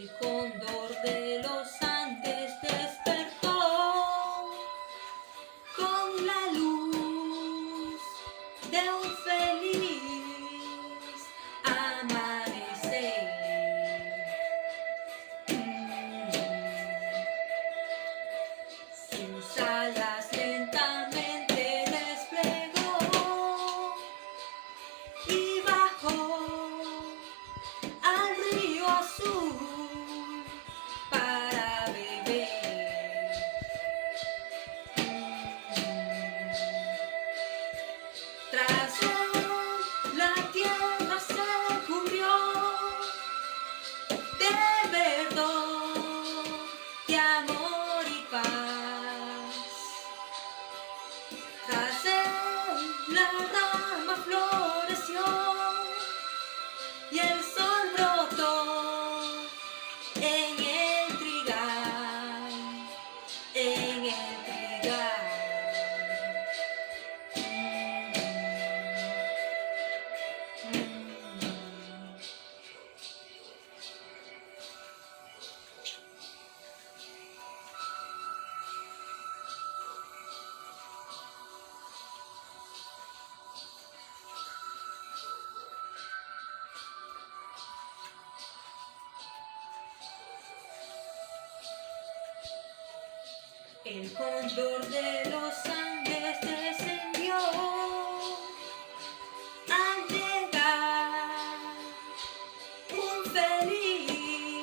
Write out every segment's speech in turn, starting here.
El cóndor de los Andes despertó con la luz de un feliz amanecer. Sus alas lentamente desplegó y bajó al río azul para beber. Tras él la tierra se cubrió de verdor, de amor y paz. Tras él la rama floreció y el sol brotó en el trigal, en el trigal. El cóndor de los Andes descendió al llegar un feliz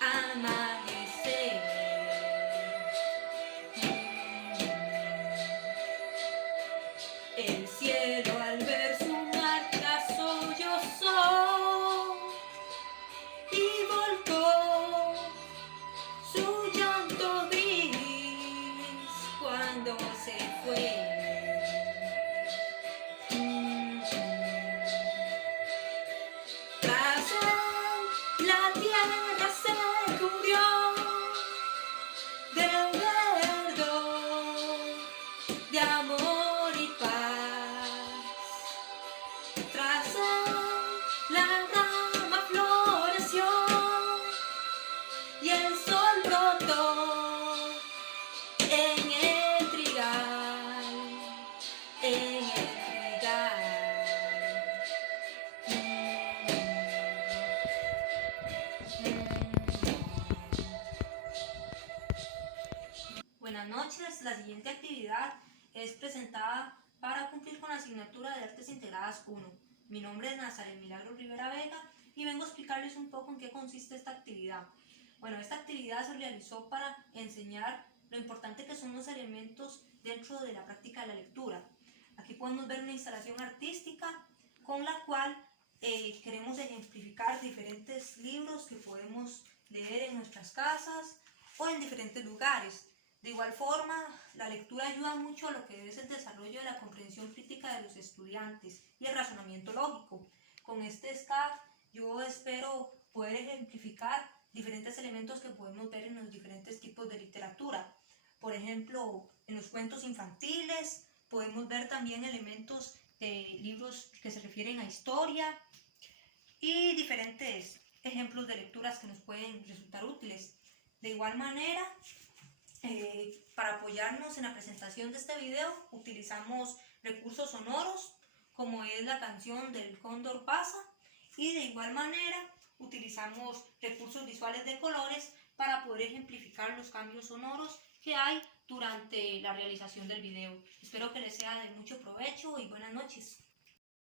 amanecer. El cielo al ver su marca sollozó y volcó su llanto gris cuando se fue. Tras él la tierra se cubrió de verdor, de amor y paz. Tras él la rama floreció y el sol brotó en el trigal, en el trigal. Buenas noches, la siguiente actividad es presentada para cumplir con la asignatura de Artes Integradas 1. Mi nombre es Nazaret Milagro Rivera Vega y vengo a explicarles un poco en qué consiste esta actividad. Bueno, esta actividad se realizó para enseñar lo importante que son los elementos dentro de la práctica de la lectura. Aquí podemos ver una instalación artística con la cual queremos ejemplificar diferentes libros que podemos leer en nuestras casas o en diferentes lugares. De igual forma, la lectura ayuda mucho a lo que es el desarrollo de la comprensión crítica de los estudiantes y el razonamiento lógico. Con este SCAF yo espero poder ejemplificar diferentes elementos que podemos ver en los diferentes tipos de literatura. Por ejemplo, en los cuentos infantiles podemos ver también elementos de libros que se refieren a historia y diferentes ejemplos de lecturas que nos pueden resultar útiles. De igual manera, para apoyarnos en la presentación de este video utilizamos recursos sonoros como es la canción del Cóndor Pasa, y de igual manera utilizamos recursos visuales de colores para poder ejemplificar los cambios sonoros que hay durante la realización del video. Espero que les sea de mucho provecho y buenas noches.